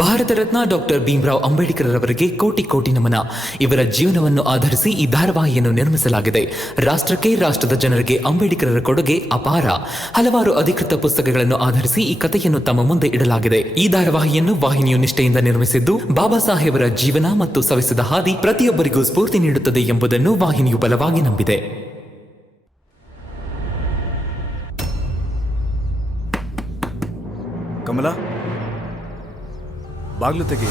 Bharat Ratna doctor Bhimrao Ambedkar ಅವರಿಗೆ ಕೋಟಿ ಕೋಟಿ ನಮನ. ಇವರ ಜೀವನವನ್ನು ಆಧರಿಸಿ ಈ ಧಾರಾವಾಹಿಯನ್ನು ನಿರ್ಮಿಸಲಾಗಿದೆ. ರಾಷ್ಟ್ರಕ್ಕೆ, ರಾಷ್ಟ್ರದ ಜನರಿಗೆ ಅಂಬೇಡ್ಕರರ ಕೊಡುಗೆ ಅಪಾರ. ಹಲವಾರು ಅಧಿಕೃತ ಪುಸ್ತಕಗಳನ್ನು ಆಧರಿಸಿ ಈ ಕಥೆಯನ್ನು ತಮ್ಮ ಮುಂದೆ ಇಡಲಾಗಿದೆ. ಈ ಧಾರಾವಾಹಿಯನ್ನು ವಾಹಿನಿಯು ನಿಷ್ಠೆಯಿಂದ ನಿರ್ಮಿಸಿದ್ದು, ಬಾಬಾ ಸಾಹೇಬರ ಜೀವನ ಮತ್ತು ಸವೆಸಿದ ಹಾದಿ ಪ್ರತಿಯೊಬ್ಬರಿಗೂ ಸ್ಫೂರ್ತಿ ನೀಡುತ್ತದೆ ಎಂಬುದನ್ನು ವಾಹಿನಿಯು ಬಲವಾಗಿ ನಂಬಿದೆ. ಕಮಲಾ, ಬಾಗ್ಲು ತೆಗಿ.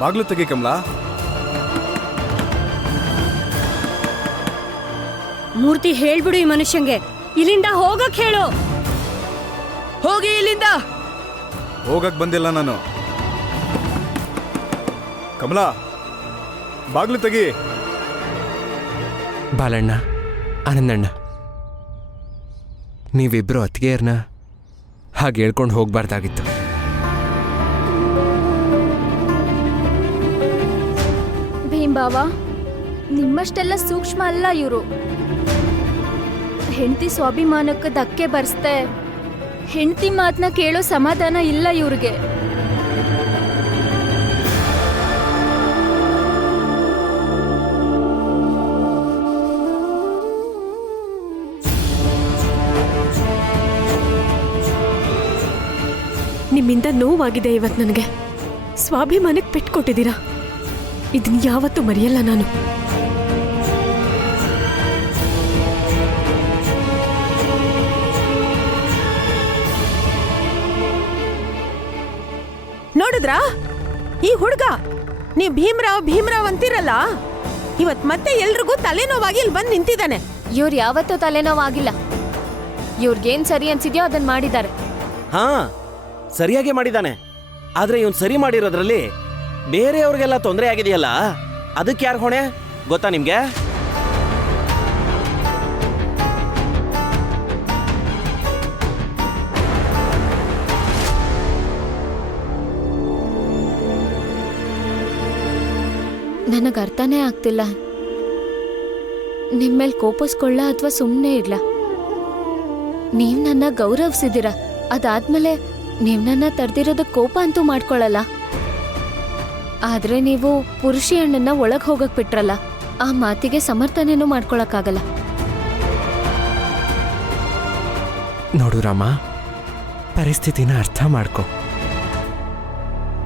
ಬಾಗ್ಲು ತೆಗಿ ಕಮಲಾ. ಮೂರ್ತಿ, ಹೇಳ್ಬಿಡು ಈ ಮನುಷ್ಯಂಗೆ, ಇಲ್ಲಿಂದ ಹೋಗಕ್ ಹೇಳು. ಹೋಗಿ ಇಲ್ಲಿಂದ. ಹೋಗಕ್ ಬಂದಿಲ್ಲ ನಾನು. ಕಮಲಾ, ಬಾಗ್ಲು ತೆಗಿ. ಬಾಲಣ್ಣ, ಆನಂದಣ್ಣ, ನೀವಿಬ್ರು ಅತ್ತಿಗೆಯರ್ನ ಹಾಗೆ ಹೇಳ್ಕೊಂಡು ಹೋಗ್ಬಾರ್ದಾಗಿತ್ತು. ಭೀಂಬಾವ, ನಿಮ್ಮಷ್ಟೆಲ್ಲ ಸೂಕ್ಷ್ಮ ಅಲ್ಲ ಇವರು. ಹೆಂಡತಿ ಸ್ವಾಭಿಮಾನಕ್ಕೆ ಧಕ್ಕೆ ಬರ್ಸ್ತೆ. ಹೆಂಡತಿ ಮಾತನ್ನ ಕೇಳೋ ಸಮಾಧಾನ ಇಲ್ಲ ಇವ್ರಿಗೆ. ನಿಮ್ಮಿಂದ ನೋವಾಗಿದೆ ಇವತ್ತು ನನಗೆ. ಸ್ವಾಭಿಮಾನಕ್ಕೆ ಪೆಟ್ಟು ಕೊಟ್ಟಿದ್ದೀರಾ. ಇದನ್ನ ಯಾವತ್ತೂ ಮರೆಯಲ್ಲ ನಾನು. ನೋಡಿದ್ರಾ ಈ ಹುಡುಗ? ನೀವ್ ಭೀಮರಾವ್ ಅಂತಿರಲ್ಲ, ಇವತ್ ಮತ್ತೆ ಎಲ್ರಿಗೂ ತಲೆನೋವಾಗಿ ಇಲ್ಲಿ ಬಂದು ನಿಂತಿದ್ದಾನೆ. ಇವ್ರು ಯಾವತ್ತೂ ತಲೆನೋವಾಗಿಲ್ಲ. ಇವ್ರಿಗೇನ್ ಸರಿ ಅನ್ಸಿದ್ಯೋ ಅದನ್ನ ಮಾಡಿದ್ದಾರೆ. ಹಾ, ಸರಿಯಾಗಿ ಮಾಡಿದಾನೆ. ಆದ್ರೆ ಇವನ್ ಸರಿ ಮಾಡಿರೋದ್ರಲ್ಲಿ ಬೇರೆಯವ್ರಿಗೆಲ್ಲ ತೊಂದರೆ ಆಗಿದೆಯಲ್ಲ, ಅದಕ್ಕೆ ಯಾರು ಹೊಣೆ ಗೊತ್ತಾ ನಿಮ್ಗೆ? ನನಗೆ ಅರ್ಥನೇ ಆಗ್ತಿಲ್ಲ. ನಿಮ್ಮೇಲೆ ಕೋಪಿಸ್ಕೊಳ್ಳ ಅಥವಾ ಸುಮ್ಮನೆ ಇರ್ಲ. ನೀವ್ ನನ್ನ ಗೌರವಿಸಿದಿರ, ಅದಾದ್ಮೇಲೆ ನೀವ್ ನನ್ನ ತಡೆದಿರೋದಕ್ಕೆ ಕೋಪ ಅಂತೂ ಮಾಡ್ಕೊಳ್ಳಲ್ಲ. ಆದ್ರೆ ನೀವು ಪುರುಷಿ ಹಣ್ಣನ್ನ ಒಳಗ್ ಹೋಗಕ್ ಬಿಟ್ರಲ್ಲ, ಆ ಮಾತಿಗೆ ಸಮರ್ಥನೆನೂ ಮಾಡ್ಕೊಳಕ್ಕಾಗಲ್ಲ. ನೋಡು ರಾಮ, ಪರಿಸ್ಥಿತಿನ ಅರ್ಥ ಮಾಡ್ಕೊ.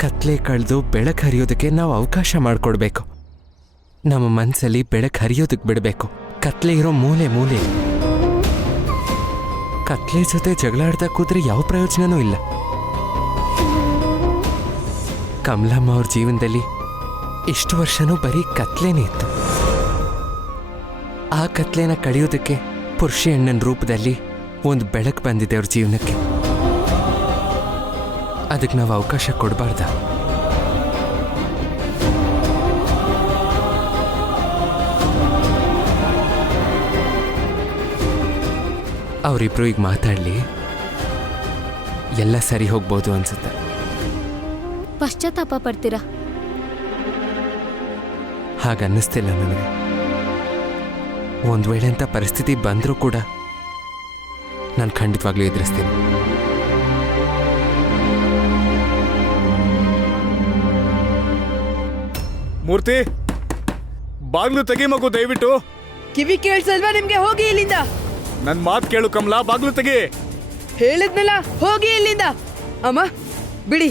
ಕತ್ಲೆ ಕಳೆದು ಬೆಳಕು ಹರಿಯೋದಕ್ಕೆ ನಾವು ಅವಕಾಶ ಮಾಡಿಕೊಡ್ಬೇಕು. ನಮ್ಮ ಮನಸ್ಸಲ್ಲಿ ಬೆಳಕು ಹರಿಯೋದಕ್ಕೆ ಬಿಡಬೇಕು. ಕತ್ಲೆ ಇರೋ ಮೂಲೆ ಮೂಲೆ. ಕತ್ಲೆ ಜೊತೆ ಜಗಳಾಡ್ತಾ ಕೂತ್ರೆ ಯಾವ ಪ್ರಯೋಜನನೂ ಇಲ್ಲ. ಕಮಲಮ್ಮ ಅವ್ರ ಜೀವನದಲ್ಲಿ ಇಷ್ಟು ವರ್ಷನೂ ಬರೀ ಕತ್ಲೇನೇ ಇತ್ತು. ಆ ಕತ್ಲೆನ ಕಳೆಯೋದಕ್ಕೆ ಪುರುಷಿ ಅಣ್ಣನ ರೂಪದಲ್ಲಿ ಒಂದು ಬೆಳಕು ಬಂದಿದೆ ಅವ್ರ ಜೀವನಕ್ಕೆ. ಅದಕ್ಕೆ ನಾವು ಅವಕಾಶ ಕೊಡಬಾರ್ದ? ಅವರಿಬ್ರು ಈಗ ಮಾತಾಡಲಿ, ಎಲ್ಲ ಸರಿ ಹೋಗ್ಬೋದು ಅನ್ಸುತ್ತೆ. ಪಶ್ಚಾತ್ತಾಪ ಪಡ್ತೀರಾ? ಹಾಗನ್ನಿಸ್ತಿಲ್ಲ ನನಗೆ. ಒಂದು ವೇಳೆ ಅಂತ ಪರಿಸ್ಥಿತಿ ಬಂದರೂ ಕೂಡ ನಾನು ಖಂಡಿತವಾಗ್ಲೂ ಎದುರಿಸ್ತೀನಿ. ಮೂರ್ತಿ, ಬಾಗ್ಲು ತೆಗಿ ಮಗು, ದಯವಿಟ್ಟು. ಕಿವಿ ಕೇಳ್ಸಲ್ವಾ ನಿಮ್ಗೆ? ಹೋಗಿ ಇಲ್ಲಿಂದ. ನನ್ ಮಾತು ಕೇಳು ಕಮಲಾ, ಬಾಗ್ಲು ತೆಗಿ. ಹೇಳಿದ್ನಲ್ಲ, ಹೋಗಿ ಇಲ್ಲಿಂದ. ಅಮ್ಮ ಬಿಡಿ,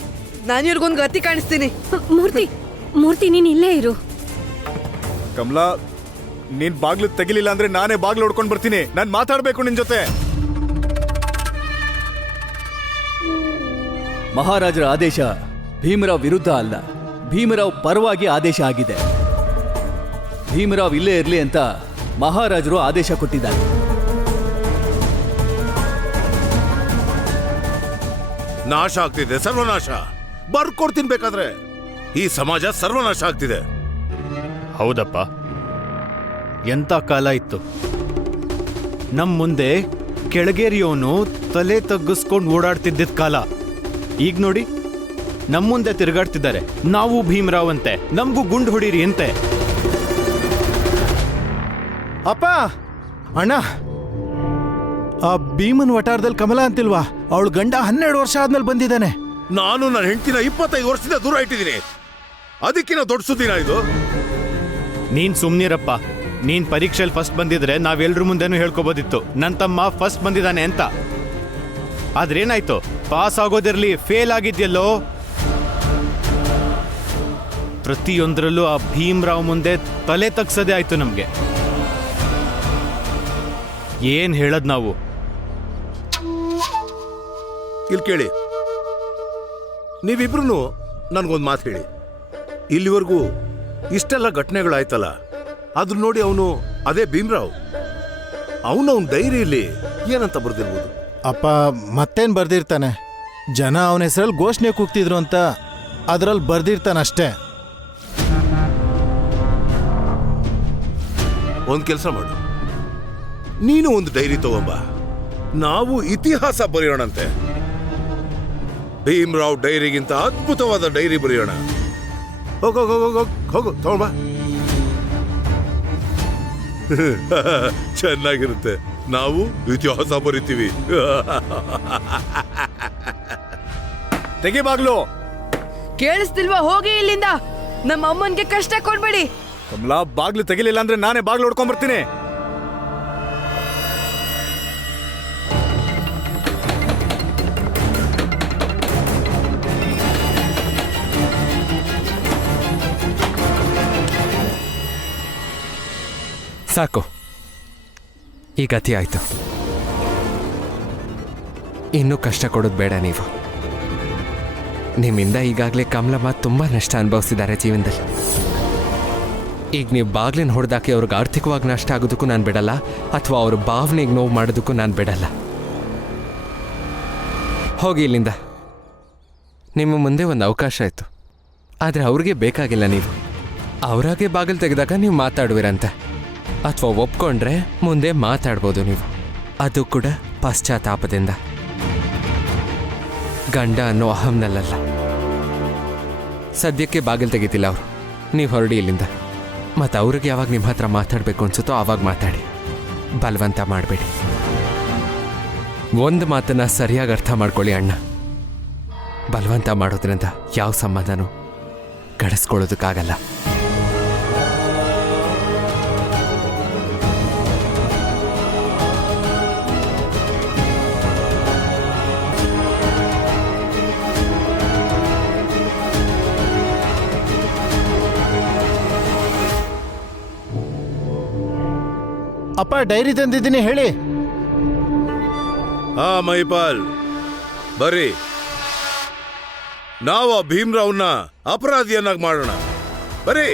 ನಾನು ಇವ್ರಿಗೊಂದು ಗತಿ ಕಾಣಿಸ್ತೀನಿ. ಮೂರ್ತಿ, ನೀನ್ ಇಲ್ಲೇ ಇರು. ಕಮಲಾ, ನೀನ್ ಬಾಗ್ಲು ತೆಗಿಲಿಲ್ಲ ಅಂದ್ರೆ ನಾನೇ ಬಾಗ್ಲು ಹೊಡ್ಕೊಂಡ್ ಬರ್ತೀನಿ. ನಾನ್ ಮಾತಾಡ್ಬೇಕು ನಿನ್ ಜೊತೆ. ಮಹಾರಾಜರ ಆದೇಶ ಭೀಮರಾವ್ ವಿರುದ್ಧ ಅಲ್ಲ, ಭೀಮರಾವ್ ಪರವಾಗಿ ಆದೇಶ ಆಗಿದೆ. ಭೀಮರಾವ್ ಇಲ್ಲೇ ಇರಲಿ ಅಂತ ಮಹಾರಾಜರು ಆದೇಶ ಕೊಟ್ಟಿದ್ದಾರೆ. ನಾಶ ಆಗ್ತಿದೆ, ಸರ್ವನಾಶ. ಬರ್ಕೊಡ್ತೀನಿ ಬೇಕಾದ್ರೆ. ಈ ಸಮಾಜ ಸರ್ವನಾಶ ಆಗ್ತಿದೆ. ಹೌದಪ್ಪ, ಎಂಥ ಕಾಲ ಇತ್ತು. ನಮ್ಮ ಮುಂದೆ ಕೆಳಗೇರಿಯೋನು ತಲೆ ತಗ್ಗಿಸ್ಕೊಂಡು ಓಡಾಡ್ತಿದ್ದ ಕಾಲ. ಈಗ ನೋಡಿ, ನಮ್ಮ ಮುಂದೆ ತಿರುಗಾಡ್ತಿದ್ದಾರೆ. ನಾವು ಭೀಮರಾವ್ ಅಂತೆ, ನಮಗೂ ಗುಂಡು ಹೊಡೀರಿ ಅಂತೆ. ಅಪ್ಪ, ಅಣ್ಣ, ಆ ಭೀಮನ್ ವಟಾರದಲ್ಲಿ ಕಮಲ ಅಂತಿಲ್ವಾ, ಅವಳು ಗಂಡ 12 ವರ್ಷ ಆದ್ಮೇಲೆ ಬಂದಿದ್ದಾನೆ. ನಾನು ನನ್ನ ಹೆಂಡತಿನ 25 ವರ್ಷದಿಂದ ದೂರ ಇಟ್ಟಿದ್ದೀನಿ. ಅದಕ್ಕಿಂತ ದೊಡ್ಡ ಸುದ್ದಿನ ಇದು? ನೀನ್ ಸುಮ್ನಿರಪ್ಪ. ನೀನ್ ಪರೀಕ್ಷೆಯಲ್ಲಿ ಫಸ್ಟ್ ಬಂದಿದ್ರೆ ನಾವೆಲ್ರ ಮುಂದೆನೂ ಹೇಳ್ಕೊಬೋದಿತ್ತು ನನ್ನ ತಮ್ಮ ಫಸ್ಟ್ ಬಂದಿದ್ದಾನೆ ಅಂತ. ಆದ್ರೇನಾಯ್ತು, ಪಾಸ್ ಆಗೋದಿರ್ಲಿ, ಫೇಲ್ ಆಗಿದ್ಯಲ್ಲೋ. ಪ್ರತಿಯೊಂದರಲ್ಲೂ ಆ ಭೀಮ್ರಾವ್ ಮುಂದೆ ತಲೆ ತಗ್ಸೋದೇ ಆಯ್ತು ನಮ್ಗೆ. ಏನ್ ಹೇಳದ್ ನಾವು? ಇಲ್ಲಿ ಕೇಳಿ, ನೀವಿಬ್ರು ನನ್ಗೊಂದು ಮಾತು ಹೇಳಿ. ಇಲ್ಲಿವರೆಗೂ ಇಷ್ಟೆಲ್ಲ ಘಟನೆಗಳಾಯ್ತಲ್ಲ, ಅದ್ರ ನೋಡಿ ಅವನು ಅದೇ ಭೀಮ್ರಾವ್ ಅವನ ಡೈರಿಯಲ್ಲಿ ಏನಂತ ಬರ್ದಿರ್ಬೋದು? ಅಪ್ಪ ಮತ್ತೇನ್ ಬರ್ದಿರ್ತಾನೆ, ಜನ ಅವನ ಹೆಸರಲ್ಲಿ ಘೋಷಣೆ ಕೂಗ್ತಿದ್ರು ಅಂತ ಅದ್ರಲ್ಲಿ ಬರ್ದಿರ್ತಾನಷ್ಟೇ. ಒಂದ್ ಕೆಲಸ ಮಾಡು, ನೀನು ಒಂದು ಡೈರಿ ತಗೊಂಬ, ನಾವು ಇತಿಹಾಸ ಬರೆಯೋಣಂತೆ. ಭೀಮ್ರಾವ್ ಡೈರಿಗಿಂತ ಅದ್ಭುತವಾದ ಡೈರಿ ಬರೆಯೋಣ. ಹೋಗು ಹೋಗು ಹೋಗು ಹೋಗು ತಗೊಂಬ. ಚೆನ್ನಾಗಿರುತ್ತೆ, ನಾವು ಇತಿಹಾಸ ಬರಿತೀವಿ. ತೆಗಿ ಬಾಗ್ಲು. ಕೇಳಿಸ್ತಿಲ್ವಾ? ಹೋಗಿ ಇಲ್ಲಿಂದ. ನಮ್ಮ ಅಮ್ಮನ್ಗೆ ಕಷ್ಟ ಕೊಡ್ಬೇಡಿ. ಕಮಲಾ, ಬಾಗ್ಲು ತೆಗಿಲಿಲ್ಲ ಅಂದ್ರೆ ನಾನೇ ಬಾಗ್ಲು ಹೊಡ್ಕೊಂಡ್ ಬರ್ತೀನಿ. ಸಾಕು, ಈ ಗತಿ ಆಯ್ತು. ಇನ್ನೂ ಕಷ್ಟ ಕೊಡೋದು ಬೇಡ ನೀವು. ನಿಮ್ಮಿಂದ ಈಗಾಗಲೇ ಕಮಲಮ್ಮ ತುಂಬ ನಷ್ಟ ಅನುಭವಿಸಿದ್ದಾರೆ ಜೀವನದಲ್ಲಿ. ಈಗ ನೀವು ಬಾಗ್ಲಿನ ಹೊಡೆದಾಕಿ ಅವ್ರಿಗೆ ಆರ್ಥಿಕವಾಗಿ ನಷ್ಟ ಆಗೋದಕ್ಕೂ ನಾನು ಬಿಡಲ್ಲ, ಅಥವಾ ಅವ್ರ ಭಾವನೆಗೆ ನೋವು ಮಾಡೋದಕ್ಕೂ ನಾನು ಬಿಡಲ್ಲ. ಹೋಗಿ ಇಲ್ಲಿಂದ. ನಿಮ್ಮ ಮುಂದೆ ಒಂದು ಅವಕಾಶ ಇತ್ತು, ಆದರೆ ಅವ್ರಿಗೆ ಬೇಕಾಗಿಲ್ಲ. ನೀವು ಅವರಾಗೆ ಬಾಗಿಲು ತೆಗೆದಾಗ ನೀವು ಮಾತಾಡುವಿರಂತೆ, ಅಥವಾ ಒಪ್ಕೊಂಡ್ರೆ ಮುಂದೆ ಮಾತಾಡ್ಬೋದು ನೀವು, ಅದು ಕೂಡ ಪಶ್ಚಾತ್ತಾಪದಿಂದ, ಗಂಡ ಅನ್ನೋ ಅಹಂನಲ್ಲ. ಸದ್ಯಕ್ಕೆ ಬಾಗಿಲು ತೆಗಿತಿಲ್ಲ ಅವರು. ನೀವು ಹೊರಡಿ ಇಲ್ಲಿಂದ. ಮತ್ತು ಅವ್ರಿಗೆ ಯಾವಾಗ ನಿಮ್ಮ ಹತ್ರ ಮಾತಾಡಬೇಕು ಅನ್ಸುತ್ತೋ ಆವಾಗ ಮಾತಾಡಿ, ಬಲವಂತ ಮಾಡಬೇಡಿ. ಒಂದು ಮಾತನ್ನ ಸರಿಯಾಗಿ ಅರ್ಥ ಮಾಡ್ಕೊಳ್ಳಿ ಅಣ್ಣ, ಬಲವಂತ ಮಾಡೋದ್ರಿಂದ ಯಾವ ಸಂಬಂಧನೂ ಗಡಿಸ್ಕೊಳ್ಳೋದಕ್ಕಾಗಲ್ಲ. ಅಪ್ಪ ಡೈರಿ ತಂದಿದ್ದೀನಿ, ಹೇಳಿ. ಹಾ ಮಹಿಪಾಲ್, ಬರ್ರಿ. ನಾವು ಆ ಭೀಮ್ರಾವ್ನ ಅಪರಾಧಿಯನ್ನಾಗಿ ಮಾಡೋಣ. ಬರ್ರಿ.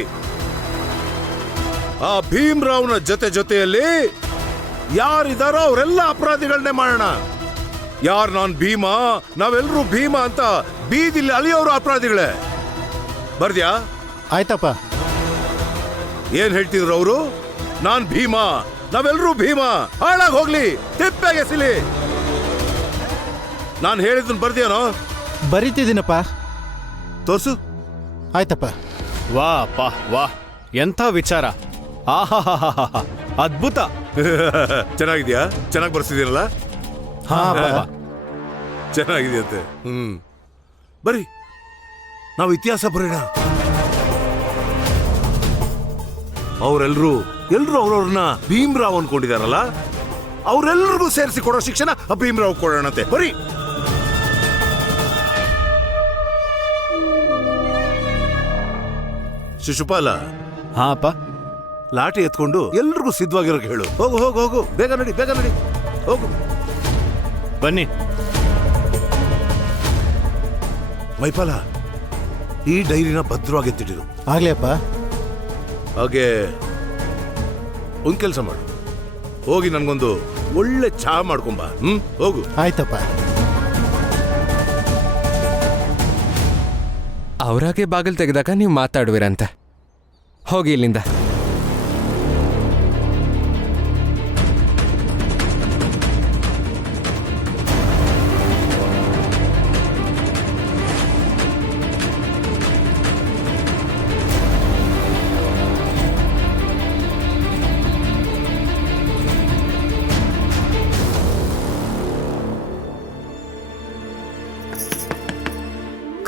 ಆ ಭೀಮ್ರಾವ್ನ ಜೊತೆಯಲ್ಲಿ ಯಾರಿದಾರೋ ಅವರೆಲ್ಲ ಅಪರಾಧಿಗಳನ್ನೇ ಮಾಡೋಣ. ಯಾರು ನಾನು ಭೀಮಾ, ನಾವೆಲ್ಲರೂ ಭೀಮಾ ಅಂತ ಬೀದಿಲಿ ಅಲಿಯೋರು ಅಪರಾಧಿಗಳೇ. ಬರ್ದ್ಯಾ? ಆಯ್ತಪ್ಪ. ಏನ್ ಹೇಳ್ತಿದ್ರು ಅವರು? ನಾನ್ ಭೀಮಾ, ನಾವೆಲ್ಲರೂ ಭೀಮಾ, ಹಾಳಾಗಿ ಹೋಗ್ಲಿ, ತಿಪ್ಪೆಗೆಸಿಲಿ. ನಾನು ಹೇಳಿದ್ದನ್ನು ಬರ್ದಿಯಾನೋ? ಬರೀತಿದ್ದೀನಪ್ಪ. ತೋರ್ಸು. ಆಯ್ತಪ್ಪ. ವಾ ಅಪ್ಪ ವಾ, ಎಂಥ ವಿಚಾರ! ಆಹಾ, ಅದ್ಭುತ. ಚೆನ್ನಾಗಿದ್ಯಾ? ಚೆನ್ನಾಗಿ ಬರ್ಸಿದ್ದೀನಲ್ಲ? ಹಾ, ಚೆನ್ನಾಗಿದೆಯಂತೆ. ಬರೀ ನಾವು ಇತಿಹಾಸ ಬರೋಣ. ಅವರೆಲ್ಲರೂ ಅವ್ರವ್ರನ್ನ ಭೀಮ್ರಾವ್ ಅನ್ಕೊಂಡಿದಾರಲ್ಲ, ಅವರೆಲ್ಲರಿಗೂ ಸೇರಿಸಿ ಕೊಡೋ ಶಿಕ್ಷಣ ಭೀಮ್ರಾವ್ ಕೊಡೋಣಂತೆ. ಬರೀ ಶಿಶುಪಾಲ. ಹಾ ಅಪ್ಪ. ಲಾಠಿ ಎತ್ಕೊಂಡು ಎಲ್ರಿಗೂ ಸಿದ್ಧವಾಗಿರೋಕೆ ಹೇಳು. ಹೋಗು ಹೋಗು ಹೋಗು, ಬೇಗ ನಡಿ, ಬೇಗ ನಡಿ, ಹೋಗು. ಬನ್ನಿ. ಮೈಪಾಲ, ಈ ಡೈರಿನ ಭದ್ರವಾಗಿ ಎತ್ತಿಟ್ಟಿರು. ಆಗ್ಲಿ ಅಪ್ಪ. ಹಾಗೆ ಒಂದ್ ಕೆಲಸ ಮಾಡು, ಹೋಗಿ ನನ್ಗೊಂದು ಒಳ್ಳೆ ಚಹಾ ಮಾಡ್ಕೊಂಬ. ಹೋಗು. ಆಯ್ತಪ್ಪ. ಅವರಾಗೆ ಬಾಗಿಲು ತೆಗೆದಾಗ ನೀವು ಮಾತಾಡುವಿರಂತೆ. ಹೋಗಿ ಇಲ್ಲಿಂದ.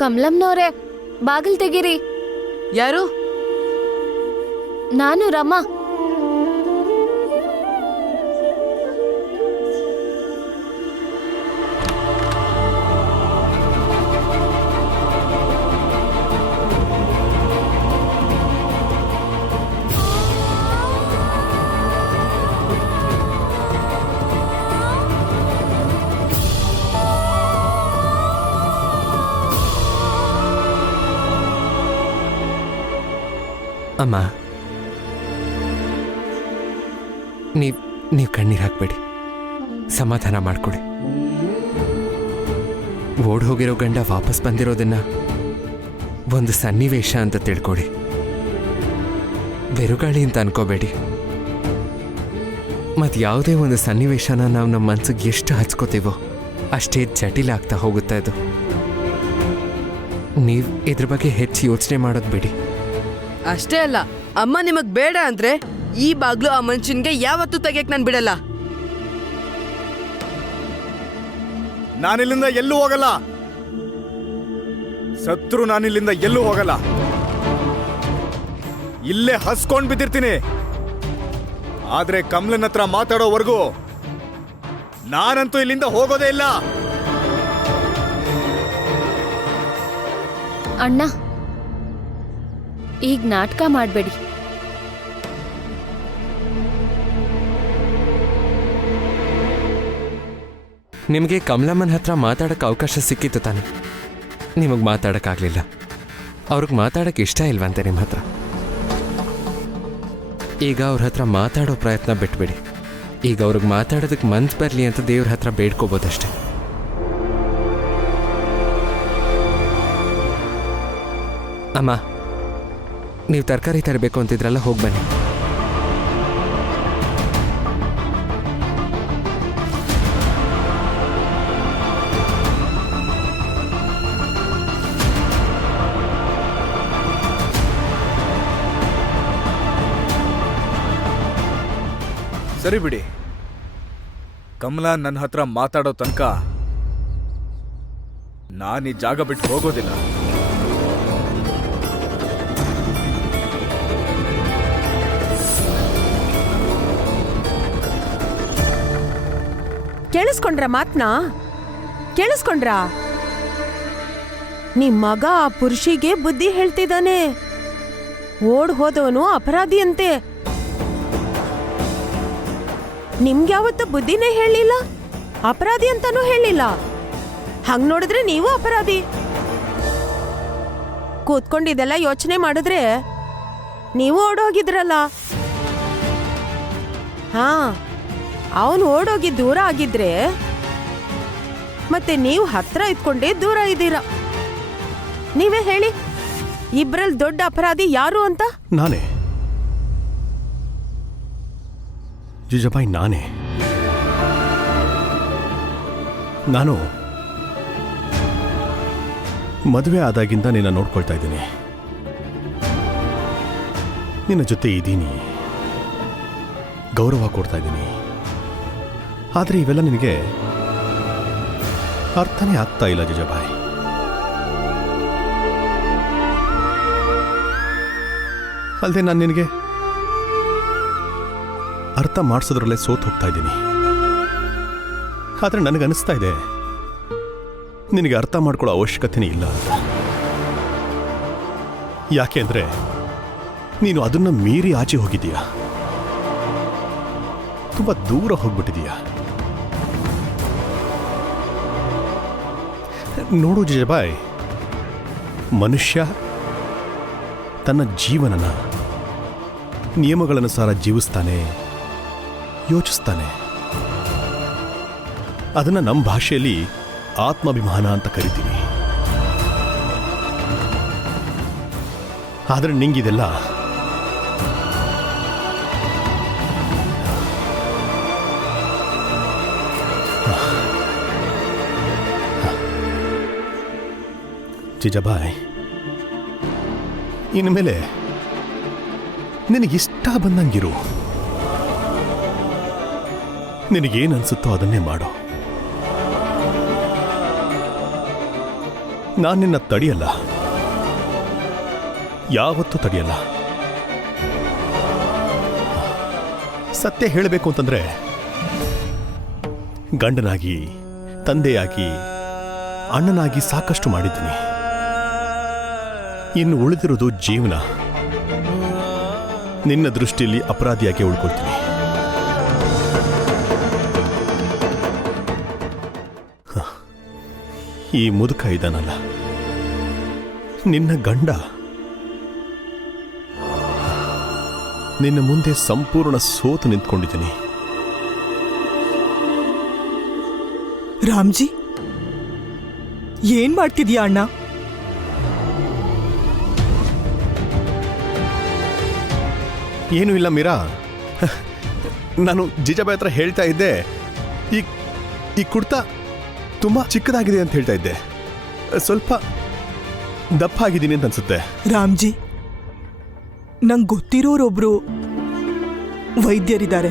ಕಮಲಮ್ನವ್ರೆ, ಬಾಗಿಲ್ ತೆಗೀರಿ. ಯಾರು? ನಾನು ರಮಾ. ಅಮ್ಮ, ನೀವು ಕಣ್ಣೀರು ಹಾಕ್ಬೇಡಿ, ಸಮಾಧಾನ ಮಾಡ್ಕೊಳ್ಳಿ. ಓಡ್ ಹೋಗಿರೋ ಗಂಡ ವಾಪಸ್ ಬಂದಿರೋದನ್ನ ಒಂದು ಸನ್ನಿವೇಶ ಅಂತ ತಿಳ್ಕೊಡಿ, ಬೆರುಗಾಳಿ ಅಂತ ಅನ್ಕೋಬೇಡಿ. ಮತ್ತು ಯಾವುದೇ ಒಂದು ಸನ್ನಿವೇಶನ ನಾವು ನಮ್ಮ ಮನ್ಸಿಗೆ ಎಷ್ಟು ಹಚ್ಕೋತೀವೋ ಅಷ್ಟೇ ಜಟಿಲ ಆಗ್ತಾ ಹೋಗುತ್ತೆ ಅದು. ನೀವು ಇದ್ರ ಬಗ್ಗೆ ಹೆಚ್ಚು ಯೋಚನೆ ಮಾಡೋದು ಬಿಡಿ. ಅಷ್ಟೇ ಅಲ್ಲ, ಅಮ್ಮ ನಿಮಗ್ ಬೇಡ ಅಂದ್ರೆ ಈ ಬಾಗ್ಲು ಆ ಮನುಷ್ಯನ್ಗೆ ಯಾವತ್ತೂ ತೆಗಿಯಕ್ ನಾನ್ ಬಿಡಲ್ಲ. ನಾನಿಲ್ಲಿಂದ ಎಲ್ಲೂ ಹೋಗಲ್ಲ. ಸತ್ರು ನಾನಿಲ್ಲಿಂದ ಎಲ್ಲೂ ಹೋಗಲ್ಲ. ಇಲ್ಲೇ ಹಸ್ಕೊಂಡ್ ಬಿದ್ದಿರ್ತೀನಿ. ಆದ್ರೆ ಕಮಲನ್ ಹತ್ರ ಮಾತಾಡೋವರೆಗೂ ನಾನಂತೂ ಇಲ್ಲಿಂದ ಹೋಗೋದೇ ಇಲ್ಲ. ಅಣ್ಣ, ಈಗ ನಾಟಕ ಮಾಡಬೇಡಿ. ನಿಮಗೆ ಕಮಲಮ್ಮನ ಹತ್ರ ಮಾತಾಡೋಕ್ಕೆ ಅವಕಾಶ ಸಿಕ್ಕಿತ್ತು ತಾನೆ, ನಿಮಗೆ ಮಾತಾಡೋಕ್ಕಾಗಲಿಲ್ಲ. ಅವ್ರಿಗೆ ಮಾತಾಡೋಕ್ಕೆ ಇಷ್ಟ ಇಲ್ವಂತೆ ನಿಮ್ಮ ಹತ್ರ. ಈಗ ಅವ್ರ ಹತ್ರ ಮಾತಾಡೋ ಪ್ರಯತ್ನ ಬಿಟ್ಬಿಡಿ. ಈಗ ಅವ್ರಿಗೆ ಮಾತಾಡೋದಕ್ಕೆ ಮನ್ಸು ಬರಲಿ ಅಂತ ದೇವ್ರ ಹತ್ರ ಬೇಡ್ಕೋಬೋದಷ್ಟೆ. ಅಮ್ಮ, ನೀವು ತರಕಾರಿ ತರಬೇಕು ಅಂತಿದ್ರಲ್ಲ, ಹೋಗಿ ಬನ್ನಿ. ಸರಿ ಬಿಡಿ, ಕಮಲಾ ನನ್ನ ಹತ್ರ ಮಾತಾಡೋ ತನಕ ನಾನೀ ಜಾಗ ಬಿಟ್ಟು ಹೋಗೋದಿಲ್ಲ. ಕೇಳಿಸ್ಕೊಂಡ್ರ ಮಾತ್ನಾ? ಕೇಳಿಸ್ಕೊಂಡ್ರ? ನಿಮ್ ಮಗ ಆ ಪುರುಷಿಗೆ ಬುದ್ಧಿ ಹೇಳ್ತಿದ್ದಾನೆ. ಓಡ್ ಹೋದವನು ಅಪರಾಧಿ ಅಂತೆ. ನಿಮ್ಗ್ಯಾವತ್ತ ಬುದ್ಧಿನೇ ಹೇಳಿಲ್ಲ, ಅಪರಾಧಿ ಅಂತಾನೂ ಹೇಳಿಲ್ಲ. ಹಂಗ್ ನೋಡಿದ್ರೆ ನೀವು ಅಪರಾಧಿ. ಕೂತ್ಕೊಂಡಿದ್ದೆಲ್ಲ ಯೋಚನೆ ಮಾಡಿದ್ರೆ ನೀವು ಓಡೋಗಿದ್ರಲ್ಲ. ಹಾ, ಅವನು ಓಡೋಗಿ ದೂರ ಆಗಿದ್ರೆ ಮತ್ತೆ ನೀವು ಹತ್ರ ಇದ್ಕೊಂಡೇ ದೂರ ಇದ್ದೀರಾ. ನೀವೇ ಹೇಳಿ, ಇಬ್ರಲ್ಲಿ ದೊಡ್ಡ ಅಪರಾಧಿ ಯಾರು ಅಂತ? ನಾನೇ ಜಿಜಾಬಾಯಿ, ನಾನೇ. ನಾನು ಮದುವೆ ಆದಾಗಿಂದ ನಿನ್ನ ನೋಡ್ಕೊಳ್ತಾ ಇದ್ದೀನಿ. ನಿನ್ನ ಜೊತೆ ಇದ್ದೀನಿ, ಗೌರವ ಕೊಡ್ತಾ ಇದ್ದೀನಿ. ಆದರೆ ಇವೆಲ್ಲ ನಿನಗೆ ಅರ್ಥನೇ ಆಗ್ತಾ ಇಲ್ಲ ಜಿಜಾಬಾಯಿ. ಅಲ್ಲದೆ ನಾನು ನಿನಗೆ ಅರ್ಥ ಮಾಡಿಸೋದ್ರಲ್ಲೇ ಸೋತು ಹೋಗ್ತಾ ಇದ್ದೀನಿ. ಆದರೆ ನನಗನ್ನಿಸ್ತಾ ಇದೆ ನಿನಗೆ ಅರ್ಥ ಮಾಡ್ಕೊಳ್ಳೋ ಅವಶ್ಯಕತೆನೇ ಇಲ್ಲ ಅಂತ. ಯಾಕೆ ಅಂದರೆ ನೀನು ಅದನ್ನು ಮೀರಿ ಆಚೆ ಹೋಗಿದ್ದೀಯಾ, ತುಂಬ ದೂರ ಹೋಗ್ಬಿಟ್ಟಿದೀಯಾ. ನೋಡು ಜಿಜಾಬಾಯ್, ಮನುಷ್ಯ ತನ್ನ ಜೀವನನ ನಿಯಮಗಳನುಸಾರ ಜೀವಿಸ್ತಾನೆ, ಯೋಚಿಸ್ತಾನೆ. ಅದನ್ನು ನಮ್ಮ ಭಾಷೆಯಲ್ಲಿ ಆತ್ಮಾಭಿಮಾನ ಅಂತ ಕರಿತೀವಿ. ಆದರೆ ನಿಂಗಿದೆಲ್ಲ ಜಿಜಾಬಾಯ್, ಇನ್ಮೇಲೆ ನಿನಗಿಷ್ಟ ಬಂದಂಗಿರು. ನಿನಗೇನು ಅನ್ಸುತ್ತೋ ಅದನ್ನೇ ಮಾಡು. ನಾನು ನಿನ್ನ ತಡೆಯಲ್ಲ, ಯಾವತ್ತೂ ತಡೆಯಲ್ಲ. ಸತ್ಯ ಹೇಳಬೇಕು ಅಂತಂದ್ರೆ ಗಂಡನಾಗಿ, ತಂದೆಯಾಗಿ, ಅಣ್ಣನಾಗಿ ಸಾಕಷ್ಟು ಮಾಡಿದ್ದೀನಿ. ಇನ್ನು ಉಳಿದಿರೋದು ಜೀವನ. ನಿನ್ನ ದೃಷ್ಟಿಯಲ್ಲಿ ಅಪರಾಧಿಯಾಗಿ ಉಳ್ಕೊಳ್ತೀನಿ. ಈ ಮುದುಕ ಇದಾನಲ್ಲ, ನಿನ್ನ ಗಂಡ, ನಿನ್ನ ಮುಂದೆ ಸಂಪೂರ್ಣ ಸೋತು ನಿಂತ್ಕೊಂಡಿದ್ದೀನಿ. ರಾಮ್ಜಿ, ಏನ್ ಮಾಡ್ತಿದ್ಯಾ ಅಣ್ಣ? ಏನೂ ಇಲ್ಲ ಮೀರಾ, ನಾನು ಜಿಜಾಬಾಯಿ ಹತ್ರ ಹೇಳ್ತಾ ಇದ್ದೆ, ಈ ಕುರ್ತಾ ತುಂಬ ಚಿಕ್ಕದಾಗಿದೆ ಅಂತ ಹೇಳ್ತಾ ಇದ್ದೆ. ಸ್ವಲ್ಪ ದಪ್ಪ ಆಗಿದ್ದೀನಿ ಅಂತ ಅನ್ಸುತ್ತೆ. ರಾಮ್ಜಿ, ನಂಗೆ ಗೊತ್ತಿರೋರೊಬ್ರು ವೈದ್ಯರಿದ್ದಾರೆ.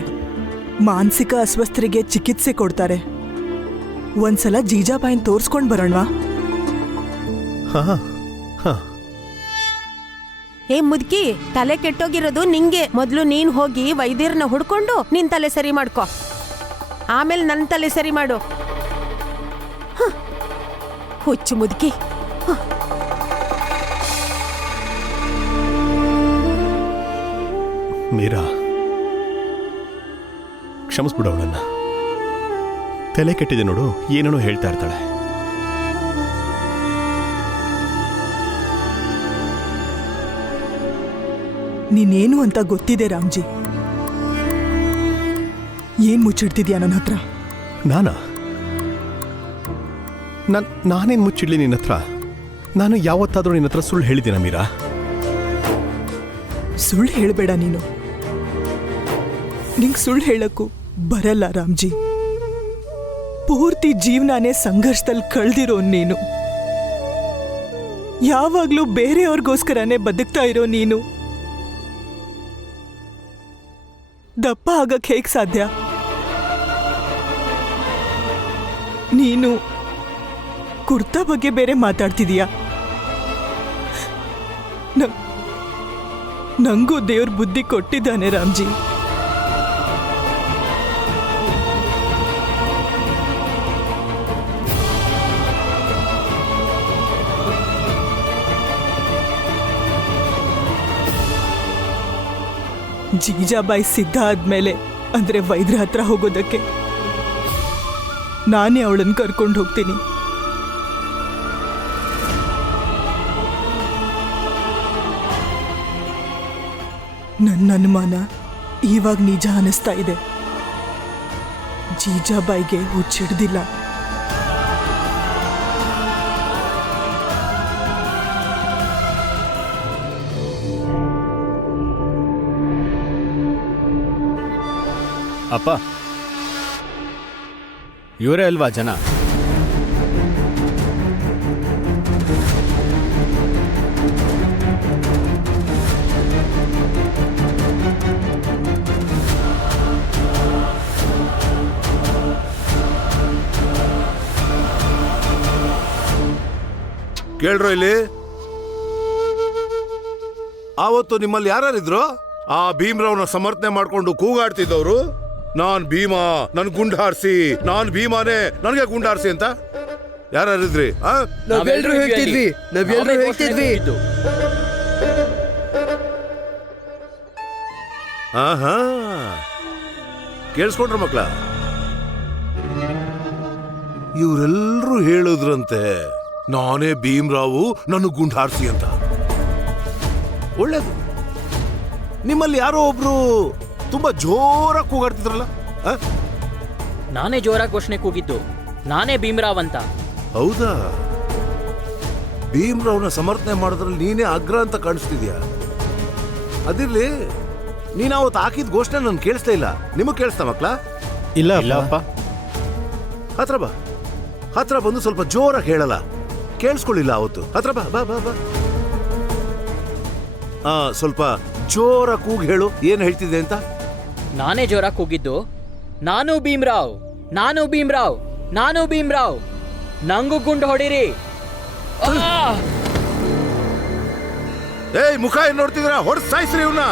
ಮಾನಸಿಕ ಅಸ್ವಸ್ಥರಿಗೆ ಚಿಕಿತ್ಸೆ ಕೊಡ್ತಾರೆ. ಒಂದ್ಸಲ ಜೀಜಾಬಾಯಿನ ತೋರಿಸ್ಕೊಂಡು ಬರೋಣವಾ? ಏ ಮುದುಕಿ, ತಲೆ ಕೆಟ್ಟೋಗಿರೋದು ನಿಂಗೆ. ಮೊದಲು ನೀನ್ ಹೋಗಿ ವೈದ್ಯರನ್ನ ಹುಡ್ಕೊಂಡು ನಿನ್ ತಲೆ ಸರಿ ಮಾಡ್ಕೊ, ಆಮೇಲೆ ನನ್ನ ತಲೆ ಸರಿ ಮಾಡು. ಹುಚ್ಚು ಮುದುಕಿ. ಮೀರಾ, ಕ್ಷಮಿಸ್ಬಿಡು ಅವಳನ್ನ. ತಲೆ ಕೆಟ್ಟಿದೆ ನೋಡು, ಏನೇನೋ ಹೇಳ್ತಾ ಇರ್ತಾಳೆ. ನೀನೇನು ಅಂತ ಗೊತ್ತಿದೆ ರಾಮ್ಜಿ. ಏನ್ ಮುಚ್ಚಿಡ್ತಿದ್ಯಾ ನನ್ನ ಹತ್ರ? ನಾನೇನು ಮುಚ್ಚಿಡ್ಲಿ ನಿನ್ನ ಹತ್ರ? ನಾನು ಯಾವತ್ತಾದ್ರೂ ನಿನ್ನ ಹತ್ರ ಸುಳ್ಳು ಹೇಳಿದ್ದೀನ ಮೀರಾ? ಸುಳ್ಳು ಹೇಳಬೇಡ ನೀನು. ನಿಂಗೆ ಸುಳ್ಳು ಹೇಳಕ್ಕೂ ಬರಲ್ಲ ರಾಮ್ಜಿ. ಪೂರ್ತಿ ಜೀವನಾನೇ ಸಂಘರ್ಷದಲ್ಲಿ ಕಳೆದಿರೋ ನೀನು, ಯಾವಾಗ್ಲೂ ಬೇರೆಯವ್ರಿಗೋಸ್ಕರನೇ ಬದುಕ್ತಾ ಇರೋ ನೀನು ದಪ್ಪ ಆಗಕ್ಕೆ ಹೇಗೆ ಸಾಧ್ಯ? ನೀನು ಕುರ್ತಾ ಬಗ್ಗೆ ಬೇರೆ ಮಾತಾಡ್ತಿದೀಯಾ? ನಂಗೂ ದೇವ್ರ ಬುದ್ಧಿ ಕೊಟ್ಟಿದ್ದಾನೆ ರಾಮ್ಜಿ. ಜೀಜಾಬಾಯಿ ಸಿದ್ಧ ಆದ್ಮೇಲೆ, ಅಂದ್ರೆ ವೈದ್ಯರ ಹತ್ರ ಹೋಗೋದಕ್ಕೆ ನಾನೇ ಅವಳನ್ನು ಕರ್ಕೊಂಡು ಹೋಗ್ತೀನಿ. ನನ್ನ ಅನುಮಾನ ಇವಾಗ ನಿಜ ಅನಿಸ್ತಾ ಇದೆ. ಜೀಜಾಬಾಯಿಗೆ ಹುಚ್ಚಿಡ್ದಿಲ್ಲ. ಅಪ್ಪ, ಇವರೇ ಅಲ್ವಾ ಜನ? ಕೇಳ್ರೋ ಇಲ್ಲಿ. ಆವತ್ತು ನಿಮ್ಮಲ್ಲಿ ಯಾರಿದ್ರು? ಆ ಭೀಮ್ರಾವ್ನ ಸಮರ್ಥನೆ ಮಾಡ್ಕೊಂಡು ಕೂಗಾಡ್ತಿದ್ದವ್ರು, ನಾನ್ ಭೀಮಾ, ನನ್ ಗುಂಡ್ ಹಾರಿಸಿ, ನಾನ್ ಭೀಮಾನೇ, ನನಗೆ ಗುಂಡ್ ಹಾರಿಸಿ ಅಂತ ಯಾರಿದ್ರಿ? ಆಹಾ, ಕೇಳಿಸ್ಕೊಂಡ್ರ ಮಕ್ಳ? ಇವರೆಲ್ಲರೂ ಹೇಳಿದ್ರಂತೆ ನಾನೇ ಭೀಮ್ರಾವು, ನನ್ನ ಗುಂಡ್ ಹಾರಿಸಿ ಅಂತ. ಒಳ್ಳೇದು. ನಿಮ್ಮಲ್ಲಿ ಯಾರೋ ಒಬ್ರು ತುಂಬಾ ಜೋರಾಗಿ ಕೂಗಾಡ್ತಿದ್ರಲ್ಲ? ನಾನೇ ಜೋರಾಗಿ ಘೋಷಣೆ ಕೂಗಿದ್ದು, ನಾನೇ ಭೀಮ್ರಾವ್ ಅಂತ. ಹೌದಾ? ಭೀಮ್ರಾವ್ನ ಸಮರ್ಥನೆ ಮಾಡೋದ್ರಲ್ಲಿ ನೀನೇ ಅಗ್ರ ಅಂತ ಕಾಣಿಸ್ತಿದ್ಯಾ? ಅದಿರ್ಲಿ, ನೀನ್ ಅವತ್ತು ಹಾಕಿದ ಘೋಷಣೆ ನನ್ ಕೇಳಿಸ್ತಾ ಇಲ್ಲ. ನಿಮಗ್ ಕೇಳಿಸ್ತಾ ಮಕ್ಳ? ಇಲ್ಲಪ್ಪ. ಹತ್ರ ಬಾ, ಹತ್ರ ಬಂದು ಸ್ವಲ್ಪ ಜೋರಾಗಿ ಹೇಳಲ್ಲ, ಕೇಳಿಸ್ಕೊಳ್ಳಿಲ್ಲ ಅವತ್ತು. ಹತ್ರ ಬಾ ಬಾ ಬಾ ಬಾ. ಸ್ವಲ್ಪ ಜೋರ ಕೂಗಿ ಹೇಳು, ಏನ್ ಹೇಳ್ತಿದ್ದೆ ಅಂತ. ನಾನೇ ಜೋರಾಗಿ ಕೂಗಿದ್ದು, ನಾನು ಭೀಮ್ರಾವ್, ನಾನು ಭೀಮ್ರಾವ್, ನಾನು ಭೀಮ್ರಾವ್, ನಂಗೂ ಗುಂಡು ಹೊಡಿರಿ. ಏಯ್ ಮುಖ ಏನ್ ನೋಡ್ತಿದ್ರ ಹೊಡ್ ಸಾಯಿಸ್ರಿ ಇವ್ನ